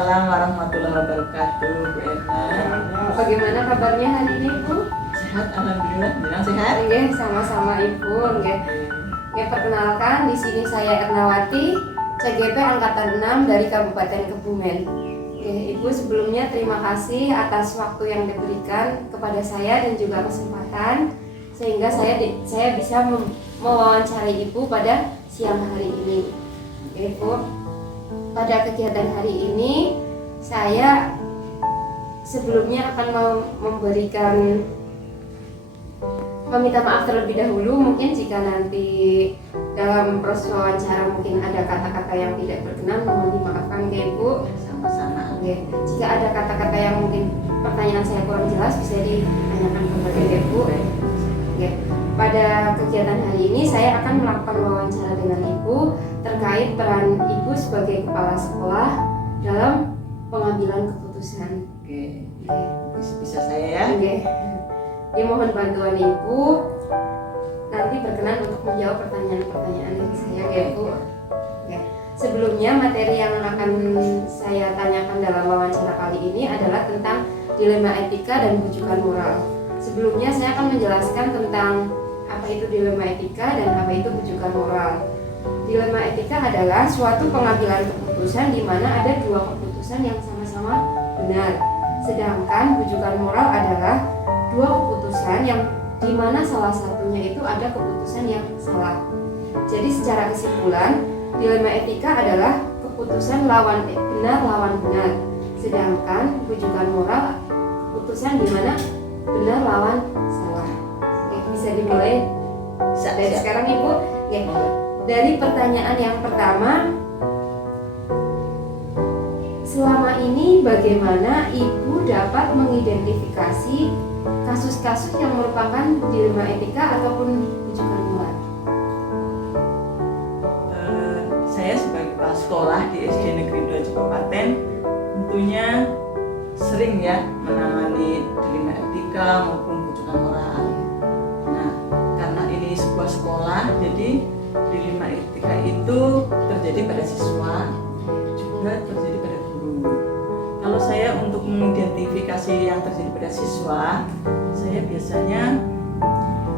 Waalaikumsalam warahmatullahi wabarakatuh, Bu Erna. Bagaimana kabarnya hari ini, Bu? Sehat, alhamdulillah. Bilang sehat? Nggih, sama-sama Ibu. Nggih. Nggih, perkenalkan di sini saya Ernawati, CGP angkatan 6 dari Kabupaten Kebumen. Nggih, Ibu sebelumnya terima kasih atas waktu yang diberikan kepada saya dan juga kesempatan sehingga saya bisa mewawancarai Ibu pada siang hari ini. Nggih, Bu. Pada kegiatan hari ini saya sebelumnya akan meminta maaf terlebih dahulu mungkin jika nanti dalam proses wawancara mungkin ada kata-kata yang tidak berkenan, mohon dimaafkan ya Ibu. Sama-sama. Oke. Jika ada kata-kata yang mungkin pertanyaan saya kurang jelas bisa ditanyakan kepada Ibu. Oke. Pada kegiatan hari ini saya akan melakukan wawancara dengan Ibu terkait peran Ibu sebagai kepala sekolah dalam pengambilan keputusan. Oke. Bisa saya ya? Oke. Ya, mohon bantuan Ibu nanti berkenan untuk menjawab pertanyaan-pertanyaan dari saya ya Bu. Oke. Sebelumnya materi yang akan saya tanyakan dalam wawancara kali ini adalah tentang dilema etika dan rujukan moral. Sebelumnya saya akan menjelaskan tentang apa itu dilema etika dan apa itu rujukan moral. Dilema etika adalah suatu pengambilan keputusan di mana ada dua keputusan yang sama-sama benar. Sedangkan rujukan moral adalah dua keputusan yang di mana salah satunya itu ada keputusan yang salah. Jadi secara kesimpulan, dilema etika adalah keputusan benar lawan benar. Sedangkan rujukan moral keputusan di mana benar lawan salah. Oke, bisa dimulai dari sekarang Ibu. Oke. Dari pertanyaan yang pertama, selama ini bagaimana Ibu dapat mengidentifikasi kasus-kasus yang merupakan dilema etika ataupun rujukan moral? Saya sebagai kepala sekolah di SD Negeri 2 Cipapaten tentunya sering ya menangani dilema etika maupun rujukan moral. Nah, karena ini sebuah sekolah, jadi dilema etika itu terjadi pada siswa, juga terjadi pada guru. Kalau saya untuk mengidentifikasi yang terjadi pada siswa, saya biasanya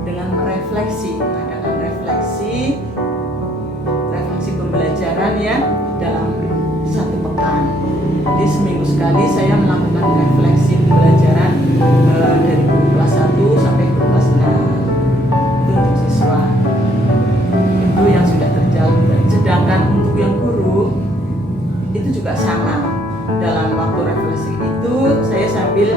dengan mengadakan refleksi pembelajaran ya dalam satu pekan. Jadi seminggu sekali saya melakukan refleksi pembelajaran dari guru kelas 1 sampai guru kelas 6. Itu untuk siswa. Itu yang sudah terjalin. Sedangkan untuk yang guru itu juga sama. Dalam waktu refleksi itu saya sambil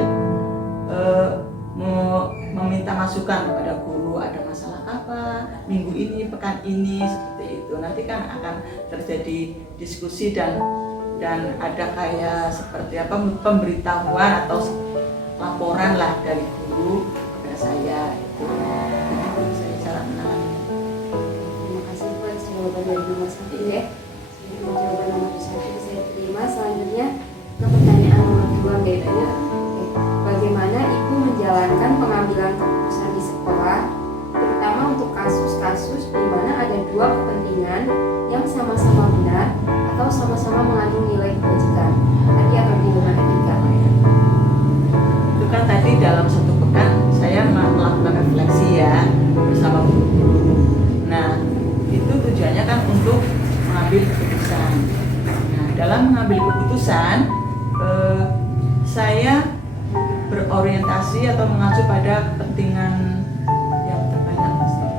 meminta masukan kepada guru, ada masalah apa minggu ini, pekan ini, seperti itu. Nanti kan akan terjadi diskusi dan ada kayak seperti apa pemberitahuan atau laporan lah dari guru kepada saya. Itu saya cara menangani. Terima kasih buat jawaban dari nomor 1 ya. Jawaban nomor 1 saya terima. Selanjutnya ke pertanyaan nomor 2 yaitu bagaimana Ibu menjalankan pengambilan keputusan di sekolah, terutama untuk kasus-kasus di mana ada dua kepentingan yang sama-sama benar atau sama-sama mengandung nilai kebajikan. Tadi atau dilema etika. Itu kan tadi dalam satu pekan saya melakukan refleksi ya bersama guru-guru. Nah, itu tujuannya kan untuk mengambil keputusan. Nah, dalam mengambil keputusan saya berorientasi atau mengacu pada kepentingan yang terbanyak,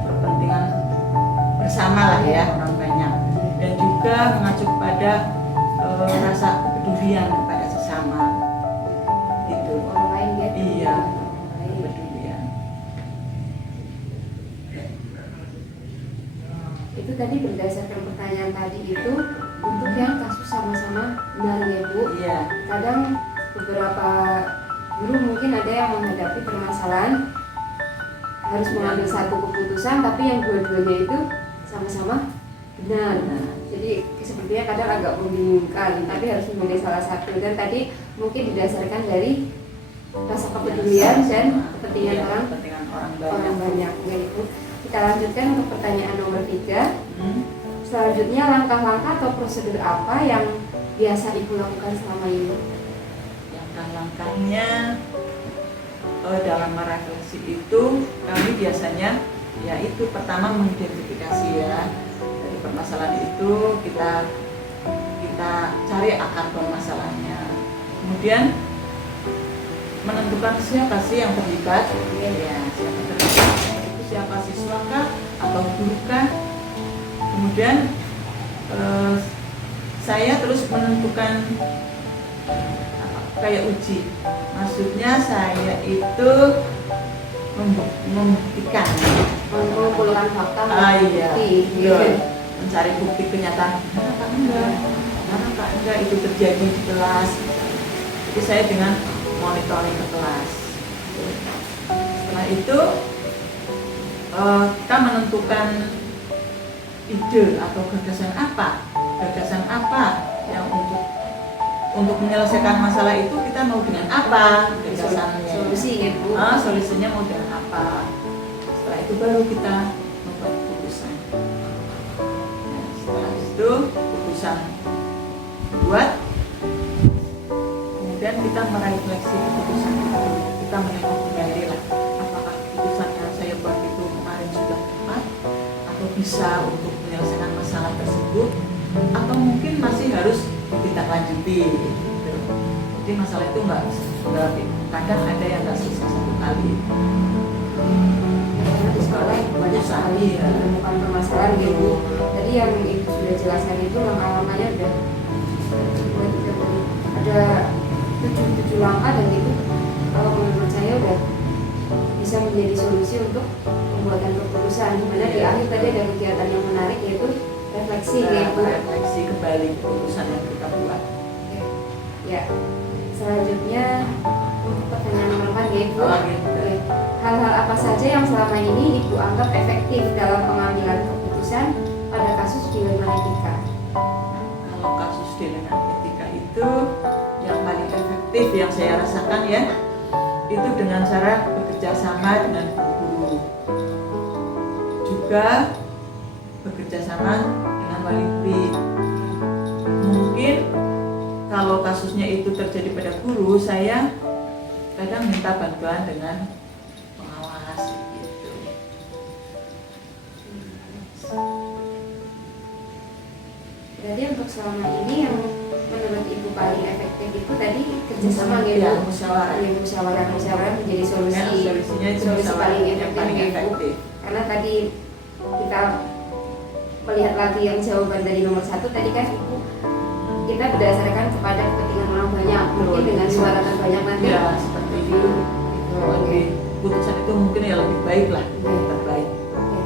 kepentingan bersama lah ya orang banyak, dan juga mengacu pada rasa kepedulian kepada sesama. Itu Orang lain ya. iya, kepedulian. Itu tadi berdasarkan pertanyaan tadi itu untuk yang kasus sama-sama benar ya Bu. Iya. Kadang beberapa guru mungkin ada yang menghadapi permasalahan harus mengambil satu keputusan tapi yang dua-duanya itu sama-sama benar. Jadi sepertinya kadang agak membingungkan tapi harus memilih salah satu, dan tadi mungkin didasarkan dari rasa kepedulian dan kepentingan orang banyak. Yaitu kita lanjutkan untuk pertanyaan nomor 3. Selanjutnya langkah-langkah atau prosedur apa yang biasa ibu lakukan selama ini? Yang langkahnya dalam merefleksi itu kami biasanya yaitu pertama mengidentifikasi ya dari permasalahan itu kita cari akar permasalahannya, kemudian menentukan siapa sih yang terlibat ya, siapa terlibat itu, siapa siswa kah atau guru kah. Kemudian saya terus menentukan kayak uji, maksudnya saya itu membuktikan, mengumpulkan fakta, iya, mencari bukti kenyataan benar apa enggak itu terjadi di kelas. Jadi saya dengan monitoring ke kelas. Setelah itu kita menentukan ide atau gagasan apa yang untuk menyelesaikan masalah itu kita mau dengan apa gagasannya, solusi ya Bu. Solusinya mau dengan apa. Setelah itu baru kita membuat keputusan. Nah, setelah itu keputusan buat, kemudian kita merefleksi keputusan itu, kita menengok kembali lah apakah keputusan yang saya buat itu kemarin sudah tepat atau bisa untuk menyelesaikan masalah tersebut, atau mungkin masih harus ditindaklanjuti gitu. Jadi masalah itu nggak kadang ada yang nggak selesai satu kali. Karena di sekolah banyak sekali menemukan permasalahan gitu. Tadi yang ibu sudah jelaskan itu langkah-langkahnya udah ada 7 langkah, dan itu kalau menurut saya udah bisa menjadi solusi untuk pembuatan keputusan. Dimana di akhir tadi ada kegiatan yang menarik yaitu refleksi gitu. Refleksi kembali keputusan yang kita buat. Ya, selanjutnya untuk pertanyaan nomor 4 ya Ibu. Oke. Hal-hal apa saja yang selama ini Ibu anggap efektif dalam pengambilan keputusan pada kasus dilema etika? Kalau kasus dilema etika itu yang paling efektif yang saya rasakan ya, itu dengan cara bekerja sama dengan guru, juga bekerja sama dengan wali murid. Mungkin kalau kasusnya itu terjadi pada guru, saya kadang minta bantuan dengan pengawas gitu. Berarti untuk selama ini yang menurut Ibu paling efektif itu tadi kerjasama gitu, ya, musyawarah menjadi solusi, solusinya itu solusi paling efektif, efektif. Karena tadi kita melihat lagi yang jawaban dari nomor 1 tadi kan Ibu, kita berdasarkan kepada kepentingan orang banyak, mungkin dengan suara terbanyak nanti ya seperti itu. Lebih putusan itu mungkin ya lebih baik lah, terbaik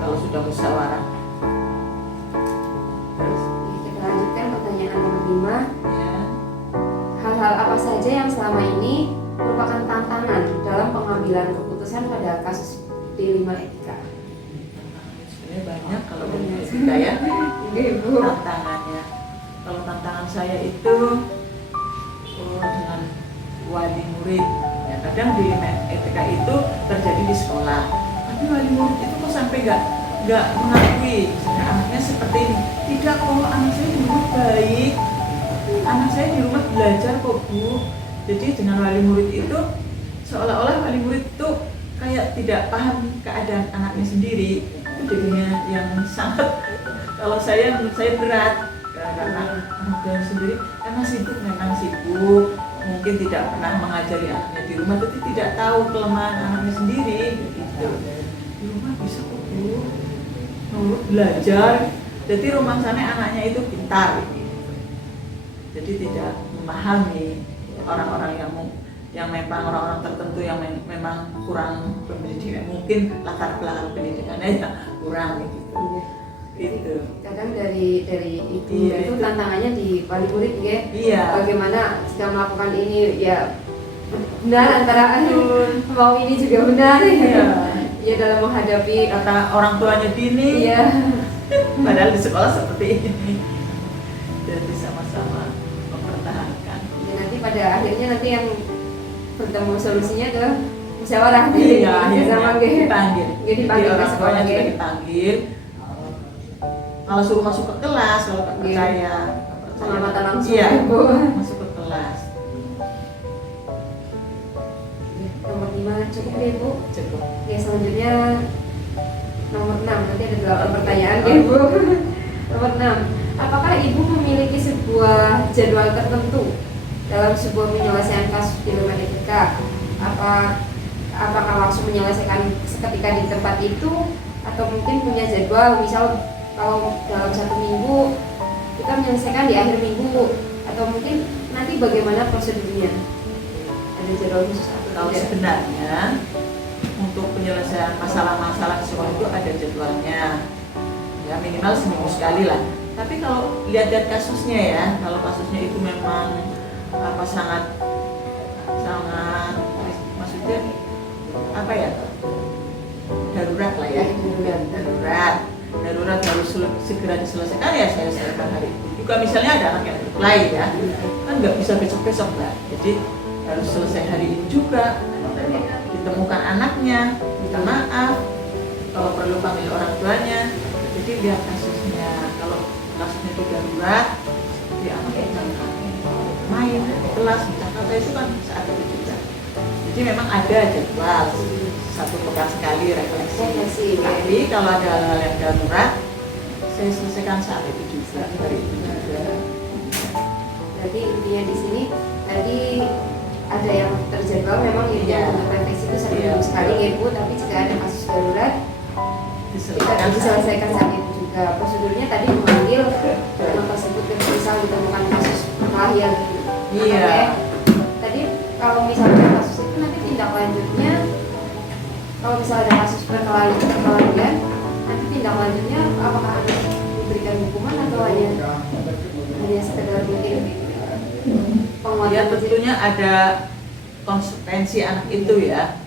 kalau sudah musyawarah. Terus kita lanjutkan pertanyaan nomor 5. ya, Hal-hal apa saja yang selama ini merupakan tantangan dalam pengambilan keputusan pada kasus dilema etika? sebenarnya banyak kalau dilema etika ya. Ibu. Tantangannya, kalau tantangan saya itu dengan wali murid ya, kadang dilema etika itu terjadi di sekolah, tapi wali murid itu kok sampai nggak mengakui misalnya anaknya seperti ini. Tidak kok, anak saya di rumah baik, anak saya di rumah belajar kok Bu. Jadi dengan wali murid itu seolah-olah wali murid itu kayak tidak paham keadaan anaknya sendiri. Itu jadinya yang sangat, kalau saya menurut saya berat, karena orang tua sendiri karena sibuk, memang sibuk, mungkin tidak pernah mengajari anaknya di rumah, tapi tidak tahu kelemahan anaknya sendiri gitu. Di rumah bisa kok Bu, mau belajar, jadi rumah sana anaknya itu pintar gitu. Jadi tidak memahami orang-orang yang memang orang-orang tertentu yang memang kurang pendidikan, mungkin latar belakang pendidikannya ya kurang gitu. Itu Kadang dari Ibu Iya, itu itu. tantangannya di wali murid ya. Iya. Bagaimana jika melakukan ini ya benar antara mau ini juga benar Iya. ya dalam menghadapi Kata orang tuanya gini, iya. padahal di sekolah seperti ini. Jadi sama-sama mempertahankan. Ya, nanti pada akhirnya nanti yang bertemu solusinya ke musyawarah Iya, sama akhirnya dipanggil. Jadi dipanggil ke orang sekolah tuanya juga ya. dipanggil. Kalau suruh masuk ke kelas, kalau nggak percaya pengamatan langsung iya, Ibu. masuk ke kelas. Nomor 5 cukup ya Ibu. Cukup. Oke, selanjutnya nomor 6, nanti ada 8 pertanyaan ya Ibu. Nomor 6, apakah Ibu memiliki sebuah jadwal tertentu dalam sebuah penyelesaian kasus dilema etika? Apakah langsung menyelesaikan seketika di tempat itu, atau mungkin punya jadwal, misal kalau dalam 1 minggu kita menyelesaikan di akhir minggu, atau mungkin nanti bagaimana prosedurnya? Ada jadwal khusus atau Kalau tidak? sebenarnya untuk penyelesaian masalah-masalah di sekolah itu ada jadwalnya, ya minimal seminggu sekali lah. Tapi kalau lihat-lihat kasusnya ya, kalau kasusnya itu memang sangat maksudnya apa ya, darurat lah ya, darurat harus segera diselesaikan, ya saya selesaikan hari itu. Juga misalnya ada anak yang lain ya, kan nggak bisa besok-besok Mbak, jadi harus selesai hari ini juga. Ditemukan anaknya, minta maaf, kalau perlu panggil orang tuanya. Jadi lihat kasusnya, kalau kasusnya itu darurat, seperti anak yang main di kelas, misalkan saya itu kan saat itu juga. Jadi memang ada jadwal 1 pekan sekali refleksi. Tapi kalau ada hal-hal yang darurat, saya selesaikan saat itu juga, hari itu juga. Jadi intinya di sini tadi ada yang terjadwal memang Iya. untuk refleksi itu 1 minggu sekali ya Ibu, tapi jika ada kasus darurat kita diselesaikan saat itu juga. Prosedurnya tadi memanggil anak tersebut yang misal ditemukan kasus perkelahian. Iya. Tadi kalau misalnya kasus itu nanti tindak lanjutnya, kalau misalnya ada kasus perkelahian, nanti tindak lanjutnya apakah harus diberikan hukuman atau hanya sekedar mungkin penguatan? Ya tentunya ada konsekuensi anak itu ya.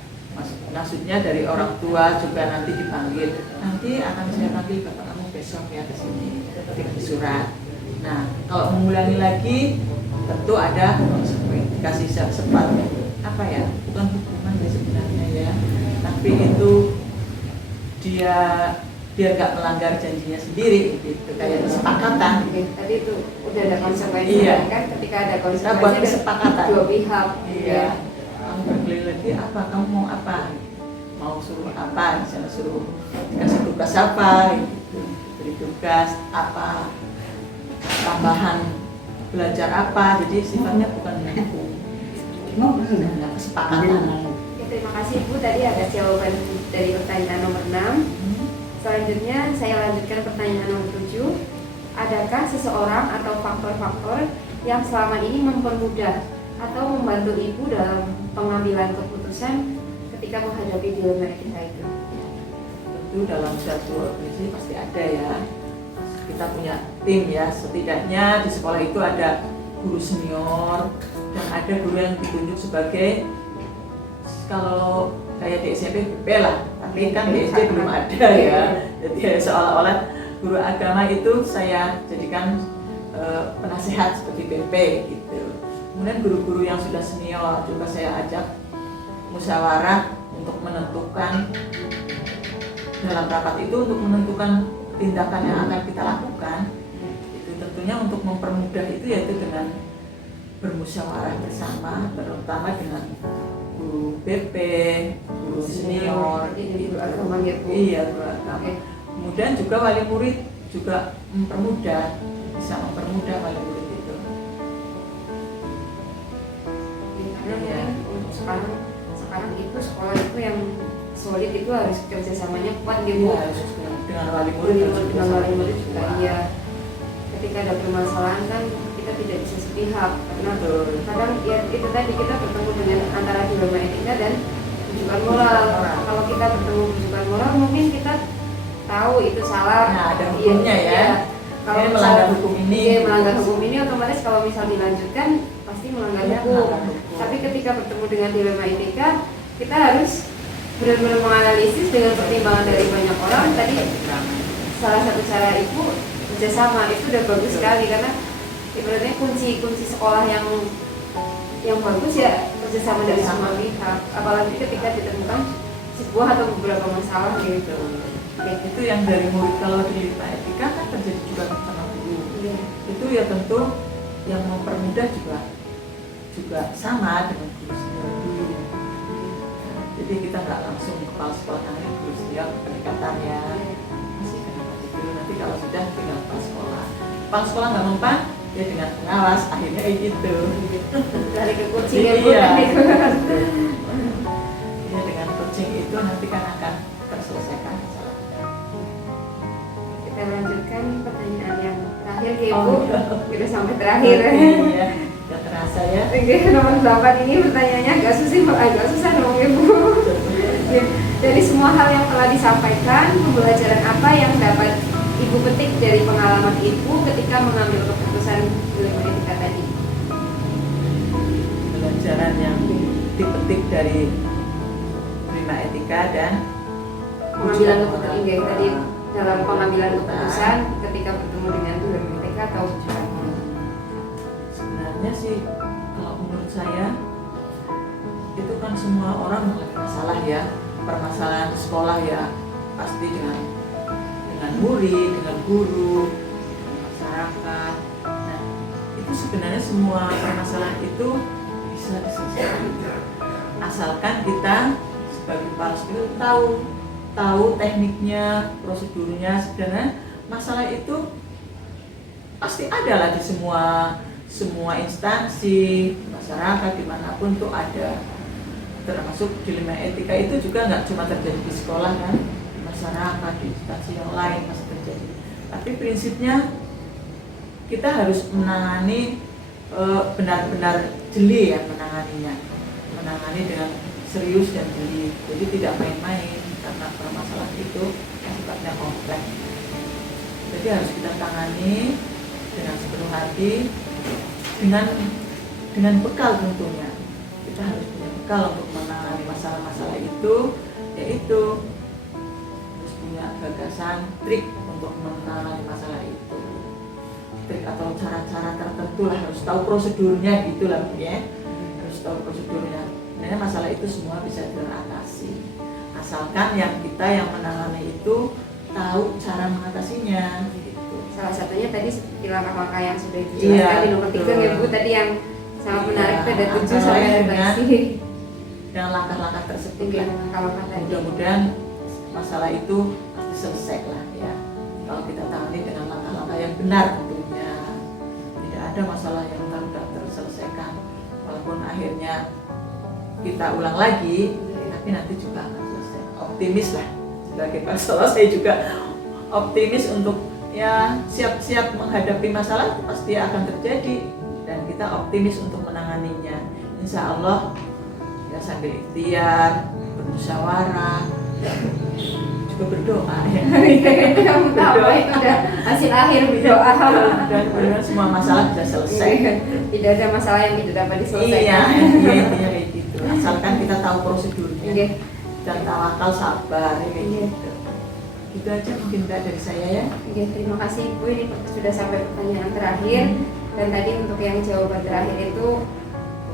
Maksudnya dari orang tua juga nanti dipanggil. Nanti akan saya panggil bapak kamu besok ya ke sini, di surat. Nah kalau mengulangi lagi tentu ada konsekuensi, dikasih sempat apa ya, bukan hukuman ya sebenarnya ya, tapi itu dia nggak melanggar janjinya sendiri gitu, kayak kesepakatan. Tadi itu udah ada konsekuensi. Iya. Kan ketika ada Kita buat konsekuensi kesepakatan. dua pihak. Iya. Kamu berkeliling lagi apa? Kamu mau apa? Mau suruh apa? Misalnya suruh dikasih tugas apa? Gitu. Beri tugas apa? Tambahan belajar apa? Jadi sifatnya bukan hukum. Kesepakatan. Oke, terima kasih Bu. Tadi ada jawaban dari pertanyaan nomor 6. Selanjutnya saya lanjutkan pertanyaan nomor 7. Adakah seseorang atau faktor-faktor yang selama ini mempermudah atau membantu Ibu dalam pengambilan keputusan ketika menghadapi dilema etika itu? Tentu dalam suatu organisasi pasti ada ya. Kita punya tim ya, setidaknya di sekolah itu ada guru senior dan ada guru yang ditunjuk sebagai, kalau kayak di SMP BP lah, tapi kan di SD belum ada ya. Jadi seolah-olah guru agama itu saya jadikan penasehat seperti BP gitu. Kemudian guru-guru yang sudah senior juga saya ajak musyawarah untuk menentukan, dalam rapat itu untuk menentukan tindakan yang akan kita lakukan. Itu tentunya untuk mempermudah itu, yaitu dengan bermusyawarah bersama, terutama dengan guru BP, guru senior, Guru agama ya Bu? Iya, guru agama. Kemudian juga wali murid juga mempermudah, bisa mempermudah wali murid itu. Karena untuk sekarang itu sekolah itu yang solid itu harus kerjasamanya kuat gitu. Iya, harus dengan wali murid Dengan wali murid juga iya. Ketika ada permasalahan kan kita tidak bisa sepihak, karena kadang ya itu tadi kita bertemu dengan antara dilema etika dan rujukan moral. Kalau kita bertemu rujukan moral mungkin kita tahu itu salah. Nah, ada hukumnya ya. Kalau ini melanggar hukum ini. Iya, melanggar hukum ini otomatis kalau misal dilanjutkan pasti melanggar Ya, hukum. melanggar hukum. Tapi ketika bertemu dengan dilema etika, kita harus benar-benar menganalisis dengan pertimbangan dari banyak orang. Tadi salah satu cara itu kerjasama, itu udah bagus sekali, karena ibaratnya kunci sekolah yang bagus ya kerjasama dari semua pihak. Apalagi ketika ditemukan sebuah atau beberapa masalah gitu. Itu yang dari murid, kalau di etika kan terjadi juga sama guru. Iya. Itu ya tentu yang mempermudah juga sama dengan guru senior dulu. Jadi kita nggak langsung kepala sekolah nanya guru senior pendekatannya masih kenapa itu, nanti kalau sudah tinggal kepala sekolah nggak mempan ya dengan pengawas, akhirnya kayak gitu. Dari ke coaching ya Bu. Iya. Ya dengan coaching itu nanti kan akan terselesaikan masalah. Kita lanjutkan pertanyaan yang terakhir ya Bu. Oh, iya. Sudah sampai terakhir. Iya, udah terasa ya. Oke, nomor 8 ini pertanyaannya agak susah dong ya Bu. Oke, dari semua hal yang telah disampaikan, pembelajaran apa yang dapat Ibu petik dari pengalaman Ibu ketika mengambil keputusan ilmu etika tadi? Pelajaran yang dipetik dari prima etika dan Pengambilan keputusan ini tadi dalam pengambilan keputusan ketika bertemu dengan ilmu etika atau ujian. Sebenarnya sih kalau menurut saya itu kan semua orang mengalami masalah ya, permasalahan sekolah ya pasti dengan murid, dengan guru, dengan masyarakat. Nah, itu sebenarnya semua permasalahan itu bisa diselesaikan asalkan kita sebagai kepala sekolah tahu tekniknya, prosedurnya. Sebenarnya masalah itu pasti ada lah di semua instansi, masyarakat dimanapun tuh ada, termasuk dilema etika itu juga nggak cuma terjadi di sekolah kan, di masyarakat, di instansi yang lain masih terjadi. Tapi prinsipnya kita harus menangani benar-benar jeli ya, menangani dengan serius dan jeli. Jadi tidak main-main karena permasalahan itu yang sifatnya kompleks. Jadi harus kita tangani dengan sepenuh hati, dengan bekal tentunya. Kita harus punya bekal untuk menangani masalah-masalah itu, yaitu harus punya gagasan, trik untuk menangani masalah itu. Trik atau cara-cara tertentu lah, harus tahu prosedurnya gitu lah ya. Harus tahu prosedurnya. Sebenarnya masalah itu semua bisa teratasi. Asalkan yang kita yang menangani itu tahu cara mengatasinya. Salah satunya tadi seperti langkah-langkah yang sudah dijelaskan di nomor 3 ya Bu, tadi yang sangat menarik itu ada 7 sampai refleksi dengan langkah-langkah tersebut kan. langkah-langkah tadi. Mudah-mudahan masalah itu pasti selesai lah ya, kalau kita tangani dengan langkah-langkah yang benar tentunya. Tidak ada masalah yang tidak terselesaikan walaupun akhirnya kita ulang lagi, tapi nanti juga akan selesai. Optimis lah, sebagai kepala saya juga optimis untuk ya siap-siap menghadapi masalah pasti akan terjadi dan kita optimis untuk menanganinya. Insya Allah ya sambil ikhtiar, bermusyawarah, juga berdoa ya. Berdoa itu udah hasil akhir berdoa. Dan benar semua masalah bisa selesai. Tidak ada masalah yang tidak dapat diselesaikan. Iya, intinya kayak gitu. Asalkan kita tahu prosedurnya dan tawakal sabar kayak gitu. Itu aja mungkin Mbak dari saya ya. Oke, terima kasih Ibu. Ini sudah sampai pertanyaan terakhir. Dan tadi untuk yang jawaban terakhir itu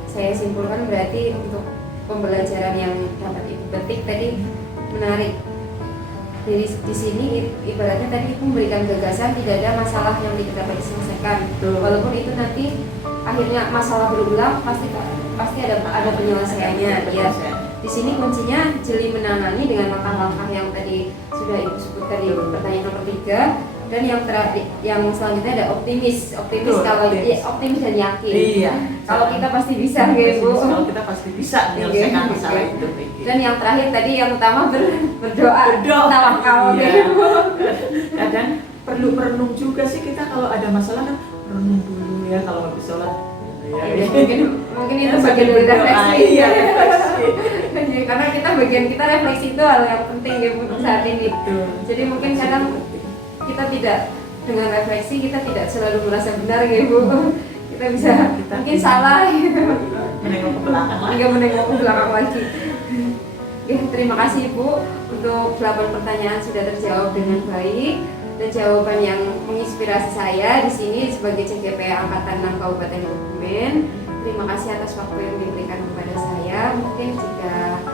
saya simpulkan berarti untuk pembelajaran yang dapat Ibu petik tadi menarik. Jadi di sini ibaratnya tadi Ibu memberikan gagasan tidak ada masalah yang tidak dapat diselesaikan. Walaupun itu nanti akhirnya masalah berulang pasti ada penyelesaiannya. Ya. Di sini kuncinya jeli menangani dengan langkah-langkah yang tadi sudah Ibu sebutkan di pertanyaan nomor 3, dan yang selanjutnya ada optimis kalau optimis dan yakin. Iya. Kalau kita pasti bisa, Bu. Kalau kita pasti bisa menyelesaikan masalah itu. Dan yang terakhir tadi yang utama berdoa. Tawakal. Iya. Kadang perlu merenung juga sih kita kalau ada masalah kan merenung dulu ya kalau habis sholat. Ya, mungkin itu bagian dari refleksi. Iya, refleksi. Karena kita refleksi itu hal yang penting ya untuk saat ini. Jadi mungkin kadang kita tidak dengan refleksi kita tidak selalu merasa benar ya Bu. Kita bisa mungkin salah gitu. Menengok ke belakang lagi. Hingga menengok ke belakang lagi. Oke, terima kasih Bu untuk 8 pertanyaan sudah terjawab dengan baik dan jawaban yang menginspirasi saya di sini sebagai CGP Angkatan 6 Kabupaten Kebumen. Terima kasih atas waktu yang diberikan kepada saya. Mungkin jika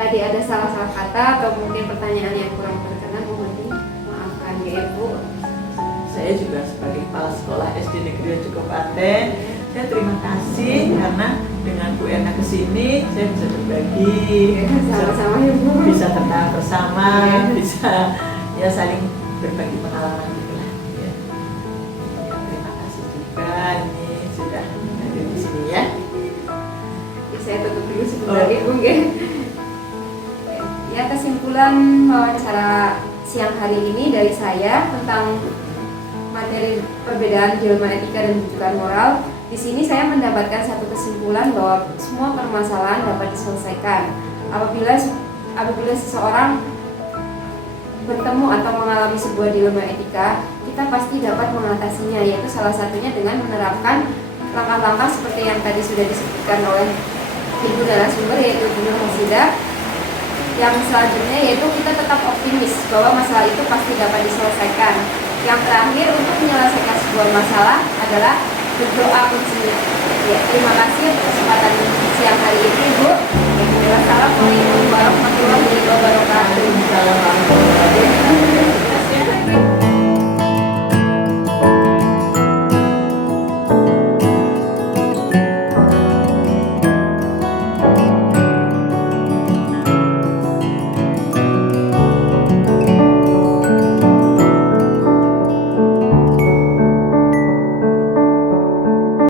tadi ada salah-salah kata atau mungkin pertanyaan yang kurang berkenan, mohon dimaafkan ya Bu. Saya saya juga sebagai kepala sekolah SD Negeri Raja Kabupaten, saya terima kasih karena dengan Bu Erna kesini saya bisa berbagi, Sama-sama ya Bu. bisa tertawa bersama, Ya. bisa ya saling berbagi pengalaman gitu lah. Ya. Ya, terima kasih juga ini sudah hadir di sini ya. Saya tutup dulu sebentar ya Bung ya. Ya, kesimpulan wawancara siang hari ini dari saya tentang materi perbedaan dilema etika dan rujukan moral. Di sini saya mendapatkan satu kesimpulan bahwa semua permasalahan dapat diselesaikan apabila seseorang bertemu atau mengalami sebuah dilema etika, kita pasti dapat mengatasinya, yaitu salah satunya dengan menerapkan langkah-langkah seperti yang tadi sudah disebutkan oleh Ibu narasumber, yaitu Ibu Nur Hasidah. Yang selanjutnya yaitu kita tetap optimis bahwa masalah itu pasti dapat diselesaikan. Yang terakhir, untuk menyelesaikan sebuah masalah adalah berdoa kuncinya. Ya, terima kasih atas kesempatan